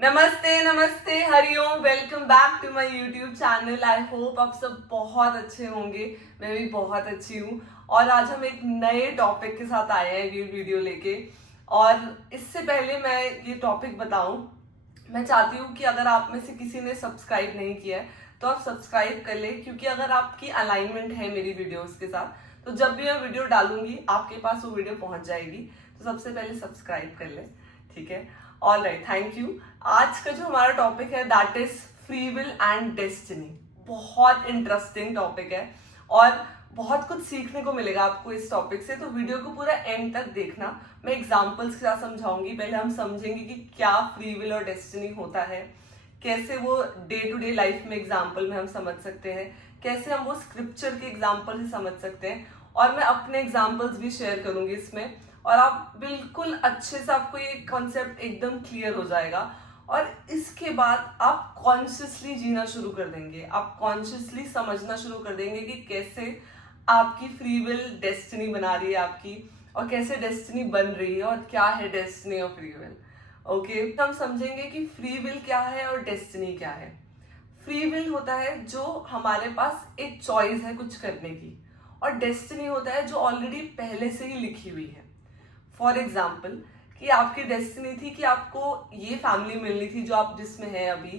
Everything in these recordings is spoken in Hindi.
नमस्ते नमस्ते हरिओम, welcome back to my YouTube channel. I hope आप सब बहुत अच्छे होंगे। मैं भी बहुत अच्छी हूँ और आज हम एक नए टॉपिक के साथ आए हैं ये वीडियो लेके। और इससे पहले मैं ये टॉपिक बताऊं, मैं चाहती हूँ कि अगर आप में से किसी ने सब्सक्राइब नहीं किया है तो आप सब्सक्राइब कर ले, क्योंकि अगर आपकी अलाइनमेंट है मेरी वीडियोस के साथ तो जब भी मैं वीडियो डालूंगी आपके पास वो वीडियो पहुंच जाएगी। तो सबसे पहले सब्सक्राइब कर ले, ठीक है। All right, thank you. आज का जो हमारा टॉपिक है that is free will and destiny. बहुत इंटरेस्टिंग टॉपिक है और बहुत कुछ सीखने को मिलेगा आपको इस टॉपिक से, तो वीडियो को पूरा एंड तक देखना। मैं एग्जांपल्स के साथ समझाऊंगी। पहले हम समझेंगे कि क्या फ्री विल और डेस्टिनी होता है, कैसे वो डे टू डे लाइफ में एग्जाम्पल में हम समझ सकते हैं, कैसे हम वो स्क्रिप्चर के एग्जाम्पल से समझ सकते हैं, और मैं अपने एग्जाम्पल्स भी शेयर करूंगी इसमें। और आप बिल्कुल अच्छे से, आपको ये कॉन्सेप्ट एकदम क्लियर हो जाएगा और इसके बाद आप कॉन्शियसली जीना शुरू कर देंगे। आप कॉन्शियसली समझना शुरू कर देंगे कि कैसे आपकी फ्री विल डेस्टिनी बना रही है आपकी, और कैसे डेस्टिनी बन रही है, और क्या है डेस्टिनी और फ्री विल। ओके, हम समझेंगे कि फ्री विल क्या है और डेस्टिनी क्या है। फ्री विल होता है जो हमारे पास एक चॉइस है कुछ करने की, और डेस्टिनी होता है जो ऑलरेडी पहले से ही लिखी हुई है। फॉर एग्जाम्पल, कि आपकी डेस्टिनी थी कि आपको ये फैमिली मिलनी थी जो आप जिसमें है अभी।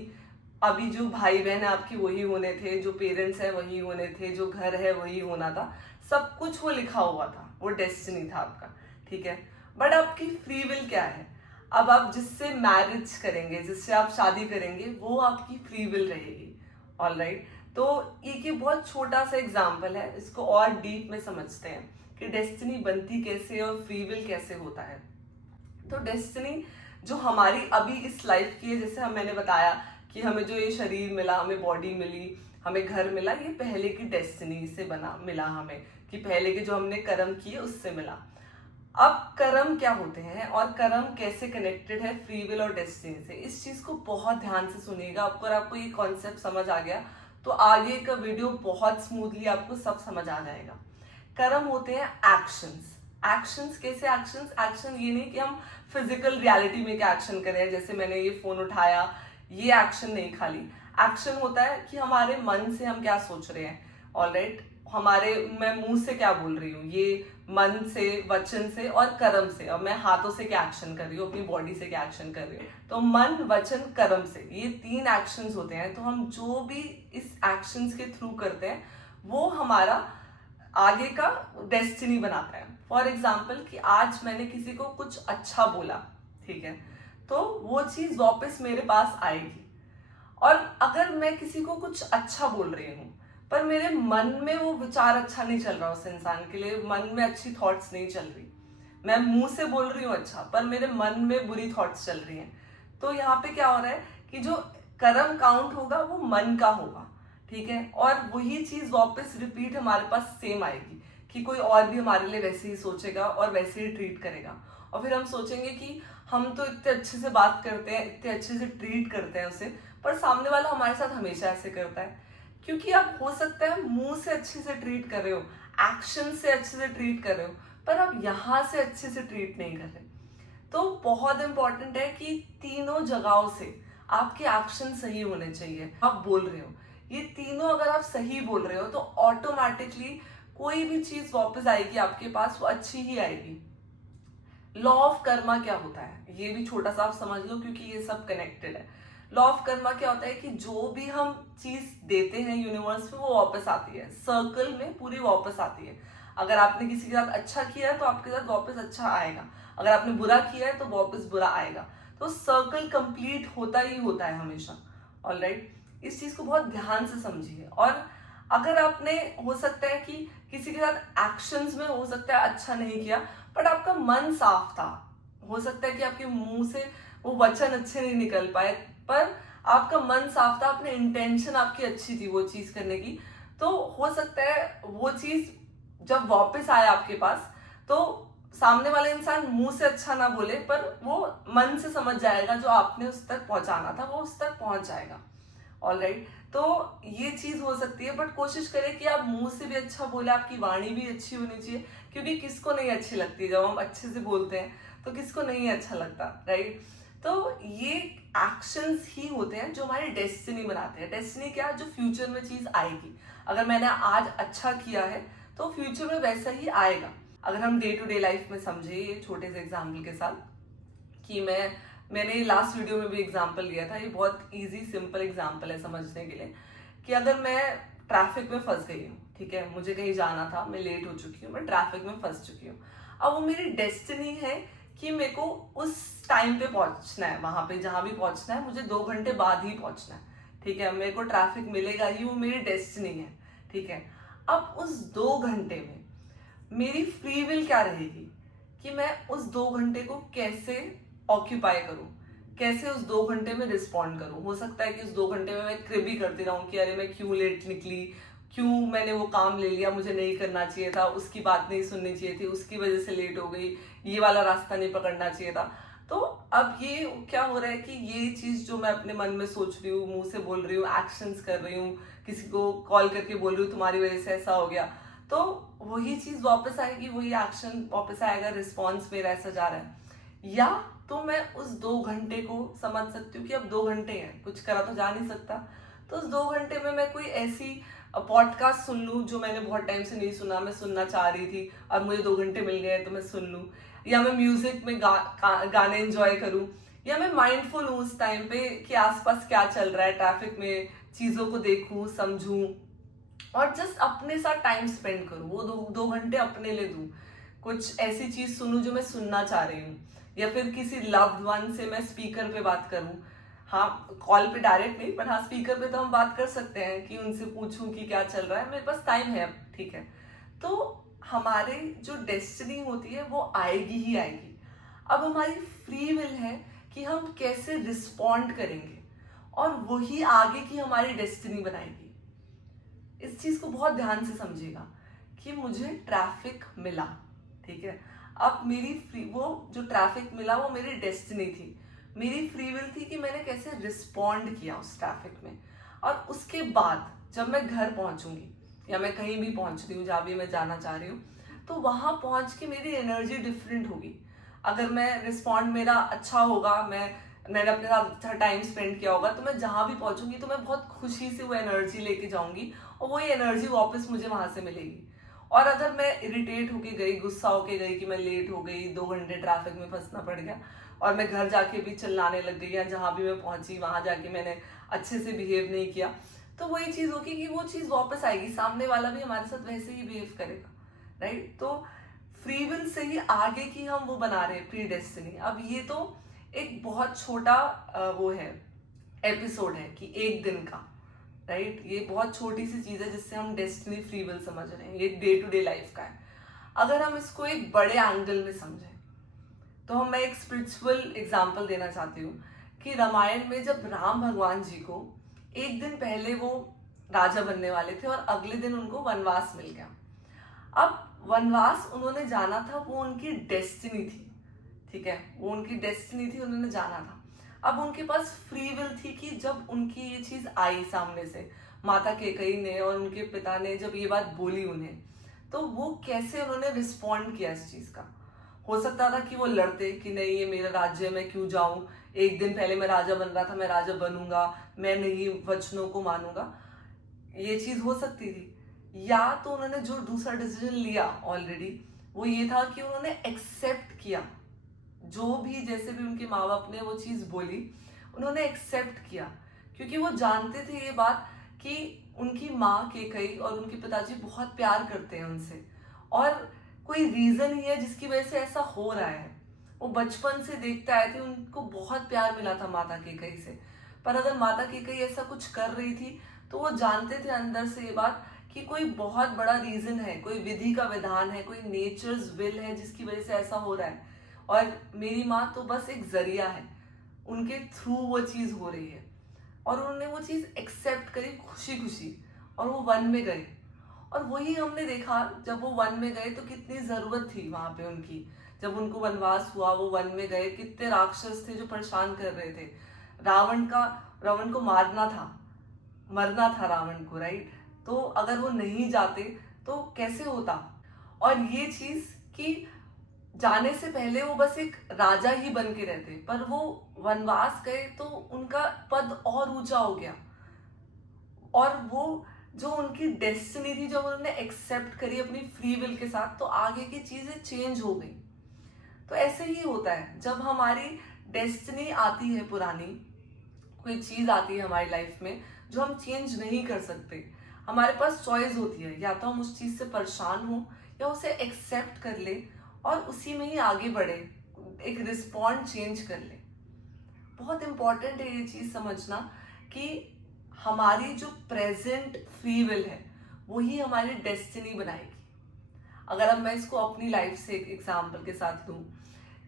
अभी जो भाई बहन है आपकी वही होने थे, जो पेरेंट्स है वही होने थे, जो घर है वही होना था, सब कुछ वो लिखा हुआ था, वो डेस्टिनी था आपका, ठीक है। बट आपकी फ्री विल क्या है? अब आप जिससे मैरिज करेंगे, जिससे आप शादी करेंगे, वो आपकी फ्री विल रहेगी। ऑल राइट, तो ये बहुत छोटा सा एग्जाम्पल है, इसको और डीप में समझते हैं कि डेस्टिनी बनती कैसे और फ्री विल कैसे होता है। तो डेस्टिनी जो हमारी अभी इस लाइफ की है, जैसे मैंने बताया कि हमें जो ये शरीर मिला, हमें बॉडी मिली, हमें घर मिला, ये पहले की डेस्टिनी से बना मिला हमें, कि पहले के जो हमने कर्म किए उससे मिला। अब कर्म क्या होते हैं और कर्म कैसे कनेक्टेड है फ्री विल और डेस्टिनी से, इस चीज को बहुत ध्यान से सुनिएगा। अगर आपको ये कॉन्सेप्ट समझ आ गया तो आगे का वीडियो बहुत स्मूथली आपको सब समझ आ जाएगा। कर्म होते हैं एक्शंस। एक्शंस कैसे? एक्शंस, एक्शन ये नहीं कि हम फिजिकल रियलिटी में क्या एक्शन करें, जैसे मैंने ये फोन उठाया, ये एक्शन नहीं। खाली एक्शन होता है कि हमारे मन से हम क्या सोच रहे हैं। ऑलराइट, हमारे, मैं मुंह से क्या बोल रही हूँ, ये मन से, वचन से और कर्म से। और मैं हाथों से क्या एक्शन कर रही हूँ, अपनी बॉडी से क्या एक्शन कर रही हूँ। तो मन, वचन, कर्म से, ये 3 एक्शंस होते हैं। तो हम जो भी इस एक्शंस के थ्रू करते हैं वो हमारा आगे का डेस्टिनी बनाता है। फॉर एग्जाम्पल, कि आज मैंने किसी को कुछ अच्छा बोला, ठीक है, तो वो चीज वापस मेरे पास आएगी। और अगर मैं किसी को कुछ अच्छा बोल रही हूँ पर मेरे मन में वो विचार अच्छा नहीं चल रहा, उस इंसान के लिए मन में अच्छी थॉट्स नहीं चल रही, मैं मुंह से बोल रही हूँ अच्छा पर मेरे मन में बुरी थॉट्स चल रही हैं, तो यहाँ पे क्या हो रहा है कि जो कर्म काउंट होगा वो मन का होगा, ठीक है। और वही चीज वापस रिपीट हमारे पास सेम आएगी, कि कोई और भी हमारे लिए वैसे ही सोचेगा और वैसे ही ट्रीट करेगा। और फिर हम सोचेंगे कि हम तो इतने अच्छे से बात करते हैं, इतने अच्छे से ट्रीट करते हैं उसे, पर सामने वाला हमारे साथ हमेशा ऐसे करता है। क्योंकि आप हो सकता है मुंह से अच्छे से ट्रीट कर रहे हो, एक्शन से अच्छे से ट्रीट कर रहे हो, पर आप यहाँ से अच्छे से ट्रीट नहीं कर रहे। तो बहुत इंपॉर्टेंट है कि तीनों जगहों से आपके एक्शन सही होने चाहिए। आप बोल रहे हो, ये तीनों अगर आप सही बोल रहे हो तो ऑटोमेटिकली कोई भी चीज वापस आएगी आपके पास, वो अच्छी ही आएगी। लॉ ऑफ कर्मा क्या होता है ये भी छोटा सा आप समझ लो, क्योंकि ये सब कनेक्टेड है। लॉ ऑफ कर्मा क्या होता है कि जो भी हम चीज देते हैं यूनिवर्स में वो वापस आती है, सर्कल में पूरी वापस आती है। अगर आपने किसी के साथ अच्छा किया है तो आपके साथ वापस अच्छा आएगा, अगर आपने बुरा किया है तो वापस बुरा आएगा। तो सर्कल कंप्लीट होता ही होता है हमेशा। ऑलराइट, इस चीज को बहुत ध्यान से समझिए। और अगर आपने, हो सकता है कि किसी के साथ एक्शंस में हो सकता है अच्छा नहीं किया, बट आपका मन साफ था, हो सकता है कि आपके मुंह से वो वचन अच्छे नहीं निकल पाए, पर आपका मन साफ था, आपने इंटेंशन आपकी अच्छी थी वो चीज करने की, तो हो सकता है वो चीज जब वापस आए आपके पास तो सामने वाला इंसान मुंह से अच्छा ना बोले पर वो मन से समझ जाएगा, जो आपने उस तक पहुंचाना था वो उस तक पहुंच जाएगा। ऑलराइट, तो ये चीज हो सकती है, बट कोशिश करें कि आप मुंह से भी अच्छा बोले, आपकी वाणी भी अच्छी होनी चाहिए, क्योंकि किसको नहीं अच्छी लगती जब हम अच्छे से बोलते हैं, तो किसको नहीं अच्छा लगता, राइट। तो ये एक्शंस ही होते हैं जो हमारी डेस्टिनी बनाते हैं। डेस्टिनी क्या, जो फ्यूचर में चीज आएगी। अगर मैंने आज अच्छा किया है तो फ्यूचर में वैसा ही आएगा। अगर हम डे टू डे लाइफ में समझे ये छोटे से एग्जाम्पल के साथ, कि मैंने लास्ट वीडियो में भी एग्जाम्पल लिया था, ये बहुत इजी सिंपल एग्जाम्पल है समझने के लिए, कि अगर मैं ट्रैफिक में फंस गई हूँ, ठीक है, मुझे कहीं जाना था, मैं लेट हो चुकी हूँ, मैं ट्रैफिक में फंस चुकी हूँ। अब वो मेरी डेस्टिनी है कि मेरे को उस टाइम पे पहुंचना है, वहां पे जहां भी पहुंचना है मुझे 2 घंटे बाद ही पहुंचना है, ठीक है, मेरे को ट्रैफिक मिलेगा ही, वो मेरी डेस्टिनी है, ठीक है। अब उस 2 घंटे में मेरी फ्री विल क्या रहेगी कि मैं उस 2 घंटे को कैसे ऑक्यूपाई करूं, कैसे उस 2 घंटे में रिस्पॉन्ड करूं। हो सकता है कि उस 2 घंटे में मैं क्रिब ही करती रहूं कि अरे मैं क्यों लेट निकली, क्यों मैंने वो काम ले लिया, मुझे नहीं करना चाहिए था, उसकी बात नहीं सुननी चाहिए थी, उसकी वजह से लेट हो गई, ये वाला रास्ता नहीं पकड़ना चाहिए था। तो अब ये क्या हो रहा है कि ये चीज जो मैं अपने मन में सोच रही हूँ, मुंह से बोल रही हूँ, एक्शंस कर रही हूँ, किसी को कॉल करके बोल रही हूँ तुम्हारी वजह से ऐसा हो गया, तो वही चीज वापस आएगी, वही एक्शन वापस आएगा, रिस्पॉन्स मेरा ऐसा जा रहा है। या तो मैं उस 2 घंटे को समझ सकती हूँ कि अब 2 घंटे हैं, कुछ करा तो जा नहीं सकता, तो उस 2 घंटे में मैं कोई ऐसी पॉडकास्ट सुन लूँ जो मैंने बहुत टाइम से नहीं सुना, मैं सुनना चाह रही थी, अब मुझे 2 घंटे मिल गए तो मैं सुन लूँ। या मैं म्यूजिक में गाने एंजॉय करूँ, या मैं माइंडफुल हूँ उस टाइम पे कि आसपास क्या चल रहा है, ट्रैफिक में चीजों को देखूं, समझूं, और जस्ट अपने साथ टाइम स्पेंड करूँ, वो 2 घंटे अपने लिए दूँ, कुछ ऐसी चीज सुनूं जो मैं सुनना चाह रही हूँ, या फिर किसी लव्ड वन से मैं स्पीकर पे बात करूँ। हाँ, कॉल पे डायरेक्ट नहीं, पर हाँ स्पीकर पे तो हम बात कर सकते हैं कि उनसे पूछूं कि क्या चल रहा है, मेरे पास टाइम है अब, ठीक है। तो हमारे जो डेस्टिनी होती है वो आएगी ही आएगी। अब हमारी फ्री विल है कि हम कैसे रिस्पॉन्ड करेंगे, और वही आगे की हमारी डेस्टिनी बनाएगी। इस चीज को बहुत ध्यान से समझिएगा कि मुझे ट्रैफिक मिला, ठीक है, अब मेरी फ्री, वो जो ट्रैफिक मिला वो मेरी डेस्टिनी थी, मेरी फ्री विल थी कि मैंने कैसे रिस्पॉन्ड किया उस ट्रैफिक में। और उसके बाद जब मैं घर पहुंचूंगी, या मैं कहीं भी पहुंच रही हूँ जहाँ भी मैं जाना चाह रही हूँ, तो वहां पहुंच के मेरी एनर्जी डिफरेंट होगी। अगर मैं रिस्पॉन्ड मेरा अच्छा होगा, मैंने अपने साथ अच्छा टाइम स्पेंड किया होगा, तो मैं जहां भी पहुंचूंगी तो मैं बहुत खुशी से वो एनर्जी लेके जाऊंगी, और वही एनर्जी वापस मुझे वहां से मिलेगी। और अगर मैं इरिटेट होके गई, गुस्सा होके गई कि मैं लेट हो गई, 2 घंटे ट्रैफिक में फंसना पड़ गया, और मैं घर जाके भी चिल्लाने लग गई, या जहां भी मैं पहुंची वहां जाके मैंने अच्छे से बिहेव नहीं किया, तो वही चीज होगी कि वो चीज वापस आएगी, सामने वाला भी हमारे साथ वैसे ही बिहेव करेगा, राइट। तो फ्री विल से ही आगे की हम वो बना रहे हैं प्री डेस्टिनी। अब ये तो एक बहुत छोटा वो है, एपिसोड है कि एक दिन का, राइट, ये बहुत छोटी सी चीज है जिससे हम डेस्टिनी फ्री विल समझ रहे हैं, ये डे टू डे लाइफ का है। अगर हम इसको एक बड़े एंगल में समझें, तो मैं एक स्पिरिचुअल एग्जाम्पल देना चाहती हूँ कि रामायण में जब राम भगवान जी को एक दिन पहले वो राजा बनने वाले थे, और अगले दिन उनको वनवास मिल गया। अब वनवास उन्होंने जाना था, वो उनकी डेस्टिनी थी, ठीक है, वो उनकी डेस्टिनी थी, उन्होंने जाना था। अब उनके पास फ्री विल थी कि जब उनकी ये चीज आई सामने से, माता कैकेयी ने और उनके पिता ने जब ये बात बोली उन्हें, तो वो कैसे उन्होंने रिस्पॉन्ड किया इस चीज का। हो सकता था कि वो लड़ते कि नहीं ये मेरा राज्य है, मैं क्यों जाऊं, एक दिन पहले मैं राजा बन रहा था, मैं राजा बनूंगा, मैं नहीं वचनों को मानूंगा, ये चीज हो सकती थी। या तो उन्होंने जो दूसरा डिसीजन लिया ऑलरेडी, वो ये था कि उन्होंने एक्सेप्ट किया, जो भी जैसे भी उनके माँ बाप ने वो चीज बोली, उन्होंने एक्सेप्ट किया, क्योंकि वो जानते थे ये बात कि उनकी माँ कैकेयी और उनके पिताजी बहुत प्यार करते हैं उनसे, और कोई रीजन ही है जिसकी वजह से ऐसा हो रहा है। वो बचपन से देखते आए थे, उनको बहुत प्यार मिला था माता कैकेयी से, पर अगर माता कैकेयी ऐसा कुछ कर रही थी तो वो जानते थे अंदर से ये बात कि कोई बहुत बड़ा रीजन है, कोई विधि का विधान है, कोई नेचर्स विल है जिसकी वजह से ऐसा हो रहा है, और मेरी माँ तो बस एक जरिया है, उनके थ्रू वो चीज हो रही है। और उन्होंने वो चीज एक्सेप्ट करी खुशी खुशी, और वो वन में गए। और वही हमने देखा, जब वो वन में गए तो कितनी जरूरत थी वहां पे उनकी, जब उनको वनवास हुआ, वो वन में गए, कितने राक्षस थे जो परेशान कर रहे थे, रावण को मारना था, मरना था रावण को, राइट। तो अगर वो नहीं जाते तो कैसे होता। और ये चीज कि जाने से पहले वो बस एक राजा ही बन के रहते, पर वो वनवास गए तो उनका पद और ऊंचा हो गया, और वो जो उनकी डेस्टिनी थी जब उन्होंने एक्सेप्ट करी अपनी फ्री विल के साथ, तो आगे की चीजें चेंज हो गई। तो ऐसे ही होता है जब हमारी डेस्टिनी आती है पुरानी, कोई चीज आती है हमारी लाइफ में जो हम चेंज नहीं कर सकते, हमारे पास चॉइस होती है, या तो हम उस चीज से परेशान हो या उसे एक्सेप्ट कर ले और उसी में ही आगे बढ़े, एक रिस्पॉन्ड चेंज कर ले। बहुत इंपॉर्टेंट है ये चीज समझना कि हमारी जो प्रेजेंट फ्री विल है वही हमारी डेस्टिनी बनाएगी। अगर अब मैं इसको अपनी लाइफ से एक एग्जाम्पल के साथ लूँ,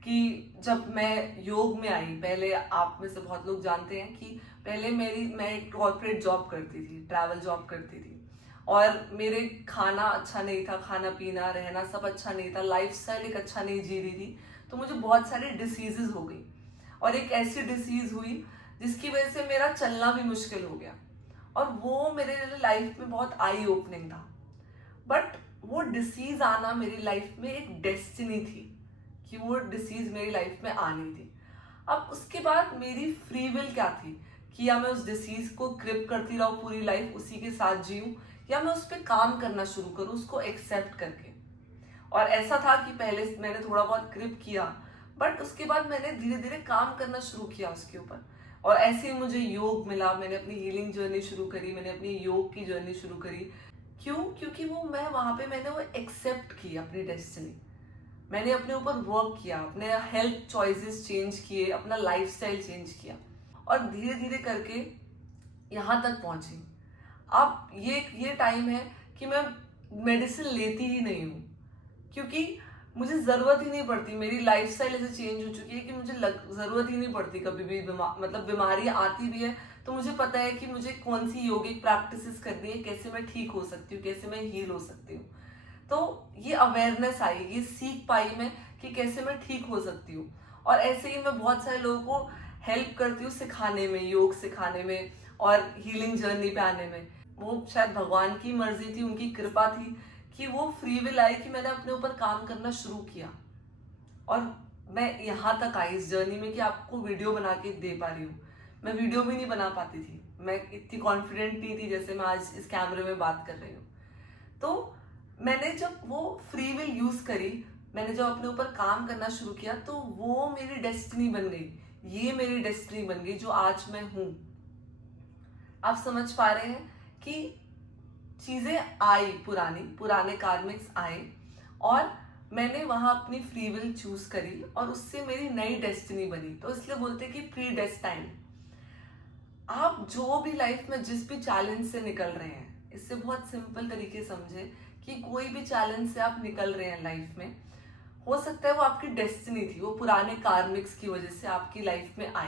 कि जब मैं योग में आई, पहले आप में से बहुत लोग जानते हैं कि पहले मैं एक कॉर्पोरेट जॉब करती थी, ट्रैवल जॉब करती थी, और मेरे खाना अच्छा नहीं था, खाना पीना रहना सब अच्छा नहीं था, लाइफस्टाइल एक अच्छा नहीं जी रही थी, तो मुझे बहुत सारी डिसीजेज हो गई, और एक ऐसी डिसीज हुई जिसकी वजह से मेरा चलना भी मुश्किल हो गया, और वो मेरे लाइफ में बहुत आई ओपनिंग था। बट वो डिसीज आना मेरी लाइफ में एक डेस्टिनी थी कि वो डिसीज मेरी लाइफ में आनी थी। अब उसके बाद मेरी फ्री विल क्या थी कि या मैं उस डिसीज को ग्रिप करती रहूं पूरी लाइफ, उसी के साथ जीऊं, या मैं उस पर काम करना शुरू करूं उसको एक्सेप्ट करके। और ऐसा था कि पहले मैंने थोड़ा बहुत ग्रिप किया, बट उसके बाद मैंने धीरे धीरे काम करना शुरू किया उसके ऊपर, और ऐसे ही मुझे योग मिला, मैंने अपनी हीलिंग जर्नी शुरू करी, मैंने अपनी योग की जर्नी शुरू करी। क्यों? क्योंकि वो मैं वहां पे मैंने वो एक्सेप्ट की अपनी डेस्टिनी, मैंने अपने ऊपर वर्क किया, अपने हेल्थ चॉइसेस चेंज किए, अपना लाइफस्टाइल चेंज किया, और धीरे धीरे करके यहाँ तक पहुंची। अब ये टाइम है कि मैं मेडिसिन लेती ही नहीं हूँ, क्योंकि मुझे जरूरत ही नहीं पड़ती, मेरी लाइफस्टाइल ऐसे चेंज हो चुकी है कि मुझे जरूरत ही नहीं पड़ती कभी भी मतलब बीमारी आती भी है तो मुझे पता है कि मुझे कौन सी योगिक प्रैक्टिसेस करनी है, कैसे मैं ठीक हो सकती हूँ, कैसे मैं हील हो सकती हूँ। तो ये अवेयरनेस आई, ये सीख पाई मैं कि कैसे मैं ठीक हो सकती हूँ, और ऐसे ही मैं बहुत सारे लोगों को हेल्प करती हूँ सिखाने में, योग सिखाने में और हीलिंग जर्नी पे आने में। वो शायद भगवान की मर्जी थी, उनकी कृपा थी कि वो फ्री विल आई कि मैंने अपने ऊपर काम करना शुरू किया, और मैं यहाँ तक आई इस जर्नी में कि आपको वीडियो बना के दे पा रही हूँ। मैं वीडियो भी नहीं बना पाती थी, मैं इतनी कॉन्फिडेंट नहीं थी जैसे मैं आज इस कैमरे में बात कर रही हूँ। तो मैंने जब वो फ्री विल यूज करी, मैंने जब अपने ऊपर काम करना शुरू किया, तो वो मेरी डेस्टिनी बन गई, ये मेरी डेस्टिनी बन गई जो आज मैं हूं। आप समझ पा रहे हैं कि चीजें आई, पुराने कार्मिक्स आए, और मैंने वहां अपनी फ्री विल चूज करी, और उससे मेरी नई डेस्टिनी बनी। तो इसलिए बोलते हैं कि प्री डेस्टाइन्ड। आप जो भी लाइफ में जिस भी चैलेंज से निकल रहे हैं, इससे बहुत सिंपल तरीके समझे कि कोई भी चैलेंज से आप निकल रहे हैं लाइफ में, हो सकता है वो आपकी डेस्टिनी थी, वो पुराने कार्मिक्स की वजह से आपकी लाइफ में आई,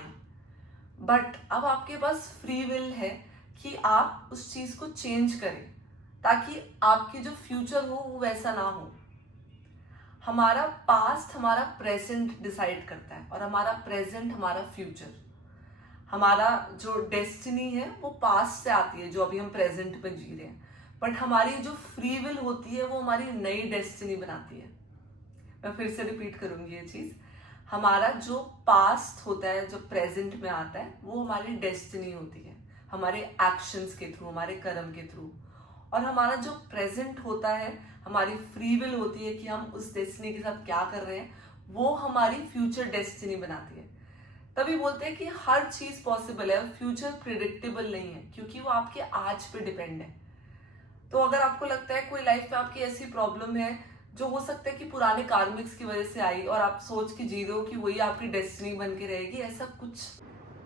बट अब आपके पास फ्री विल है कि आप उस चीज को चेंज करें ताकि आपकी जो फ्यूचर हो वो वैसा ना हो। हमारा पास्ट हमारा प्रेजेंट डिसाइड करता है, और हमारा प्रेजेंट हमारा फ्यूचर। हमारा जो डेस्टिनी है वो पास्ट से आती है जो अभी हम प्रेजेंट में जी रहे हैं, बट हमारी जो फ्री विल होती है वो हमारी नई डेस्टिनी बनाती है। मैं फिर से रिपीट करूंगी ये चीज, हमारा जो पास्ट होता है जो प्रेजेंट में आता है वो हमारी डेस्टिनी होती है, हमारे एक्शंस के थ्रू, हमारे कर्म के थ्रू। और हमारा जो प्रेजेंट होता है, हमारी फ्री विल होती है कि हम उस डेस्टिनी के साथ क्या कर रहे हैं, वो हमारी फ्यूचर डेस्टिनी बनाती है। तभी बोलते हैं कि हर चीज पॉसिबल है, फ्यूचर प्रिडिक्टेबल नहीं है, क्योंकि वो आपके आज पे डिपेंड है। तो अगर आपको लगता है कोई लाइफ में आपकी ऐसी प्रॉब्लम है जो हो सकता है कि पुराने कार्मिक्स की वजह से आई, और आप सोच के जी रहे हो कि वही आपकी डेस्टिनी बन के रहेगी, ऐसा कुछ,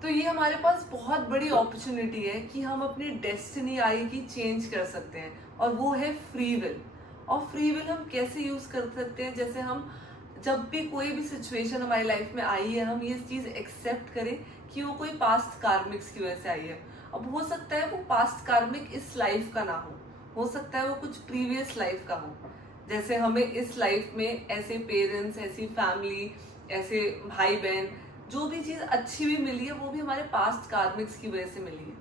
तो ये हमारे पास बहुत बड़ी अपॉर्चुनिटी है कि हम अपनी डेस्टिनी आएगी चेंज कर सकते हैं, और वो है फ्री विल। और फ्री विल हम कैसे यूज कर सकते हैं? जैसे हम जब भी कोई भी सिचुएशन हमारी लाइफ में आई है, हम ये चीज एक्सेप्ट करें कि वो कोई पास्ट कार्मिक्स की वजह से आई है। अब हो सकता है वो पास्ट कार्मिक इस लाइफ का ना हो सकता है वो कुछ प्रीवियस लाइफ का हो। जैसे हमें इस लाइफ में ऐसे पेरेंट्स, ऐसी फैमिली, ऐसे भाई बहन, जो भी चीज अच्छी भी मिली है वो भी हमारे पास्ट कार्मिक्स की वजह से मिली है।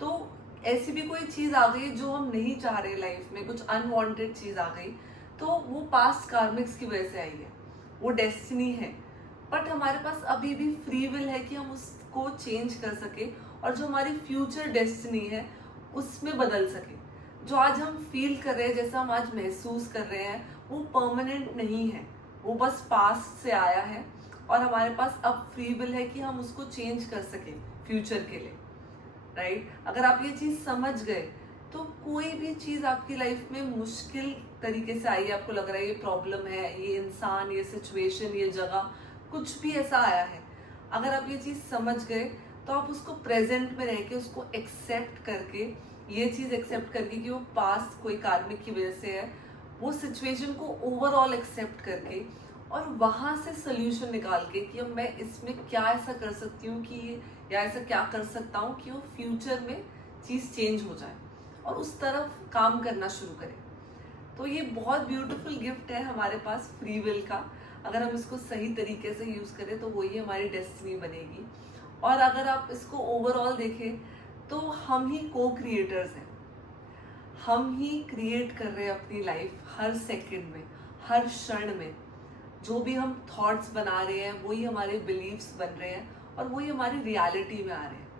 तो ऐसी भी कोई चीज आ गई जो हम नहीं चाह रहे लाइफ में, कुछ अनवांटेड चीज आ गई, तो वो पास्ट कार्मिक्स की वजह से आई है। वो डेस्टिनी है, बट हमारे पास अभी भी फ्री विल है कि हम उसको चेंज कर सके और जो हमारी फ्यूचर डेस्टिनी है उसमें बदल सके। जो आज हम फील कर रहे हैं, जैसा हम आज महसूस कर रहे हैं, वो परमानेंट नहीं है, वो बस पास्ट से आया है और हमारे पास अब फ्री विल है कि हम उसको चेंज कर सके फ्यूचर के लिए, राइट? अगर आप ये चीज़ समझ गए तो कोई भी चीज़ आपकी लाइफ में मुश्किल तरीके से आई, आपको लग रहा है ये प्रॉब्लम है, ये इंसान, ये सिचुएशन, ये जगह, कुछ भी ऐसा आया है, अगर आप ये चीज़ समझ गए तो आप उसको प्रेजेंट में रह के उसको एक्सेप्ट करके, ये चीज़ एक्सेप्ट करके कि वो पास्ट कोई कार्मिक की वजह से है, वो सिचुएशन को ओवरऑल एक्सेप्ट करके और वहाँ से सोल्यूशन निकाल के कि अब मैं इसमें क्या ऐसा कर सकती हूँ कि या ऐसा क्या कर सकता हूँ कि वो फ्यूचर में चीज़ चेंज हो जाए और उस तरफ काम करना शुरू करें। तो ये बहुत ब्यूटीफुल गिफ्ट है हमारे पास फ्री विल का। अगर हम इसको सही तरीके से यूज़ करें तो वही हमारी डेस्टिनी बनेगी। और अगर आप इसको ओवरऑल देखें तो हम ही को क्रिएटर्स हैं, हम ही क्रिएट कर रहे हैं अपनी लाइफ हर सेकंड में, हर क्षण में। जो भी हम थॉट्स बना रहे हैं वही हमारे बिलीव्स बन रहे हैं और वही हमारी रियलिटी में आ रहे हैं।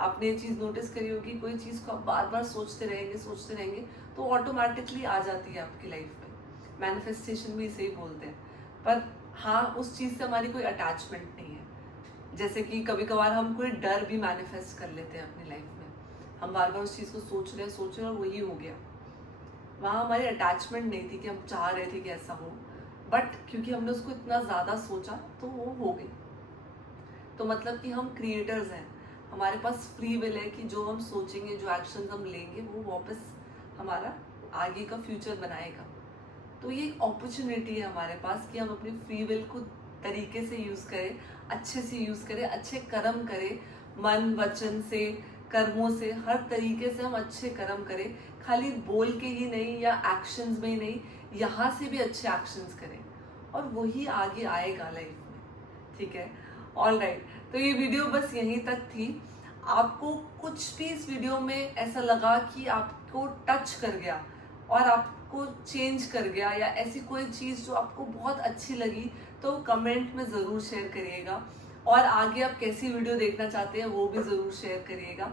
आपने ये चीज़ नोटिस करी होगी, कोई चीज़ को आप बार बार सोचते रहेंगे तो ऑटोमेटिकली आ जाती है आपकी लाइफ में। मैनिफेस्टेशन भी इसे ही बोलते हैं। पर हाँ, उस चीज़ से हमारी कोई अटैचमेंट नहीं है। जैसे कि कभी कभार हम कोई डर भी मैनिफेस्ट कर लेते हैं अपनी लाइफ में, हम बार बार उस चीज़ को सोच रहे हैं और वही हो गया। वहाँ हमारी अटैचमेंट नहीं थी कि हम चाह रहे थे कि ऐसा हो, बट क्योंकि हमने उसको इतना ज़्यादा सोचा तो वो हो गई। तो मतलब कि हम क्रिएटर्स हैं, हमारे पास फ्री विल है कि जो हम सोचेंगे, जो एक्शन हम लेंगे, वो वापस हमारा आगे का फ्यूचर बनाएगा। तो ये एक अपॉर्चुनिटी है हमारे पास कि हम अपनी फ्री विल को तरीके से यूज़ करें, अच्छे से यूज़ करें, अच्छे कर्म करें, मन वचन से, कर्मों से, हर तरीके से हम अच्छे कर्म करें। खाली बोल के ही नहीं या एक्शंस में ही नहीं, यहाँ से भी अच्छे एक्शंस करें और वही आगे आएगा लाइफ में। ठीक है, ऑल राइट। तो ये वीडियो बस यहीं तक थी। आपको कुछ भी इस वीडियो में ऐसा लगा कि आपको टच कर गया और आपको चेंज कर गया, या ऐसी कोई चीज़ जो आपको बहुत अच्छी लगी, तो कमेंट में ज़रूर शेयर करिएगा। और आगे आप कैसी वीडियो देखना चाहते हैं वो भी ज़रूर शेयर करिएगा।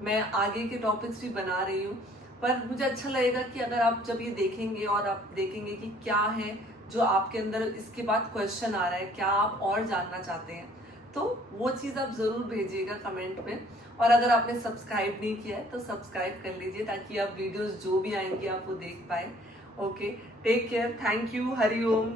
मैं आगे के टॉपिक्स भी बना रही हूँ, पर मुझे अच्छा लगेगा कि अगर आप जब ये देखेंगे और आप देखेंगे कि क्या है जो आपके अंदर इसके बाद क्वेश्चन आ रहा है, क्या आप और जानना चाहते हैं, तो वो चीज़ आप ज़रूर भेजिएगा कमेंट में। और अगर आपने सब्सक्राइब नहीं किया है तो सब्सक्राइब कर लीजिए ताकि आप वीडियोस जो भी आएंगी आप वो देख पाए। Okay, take care, thank you, हरि ओम।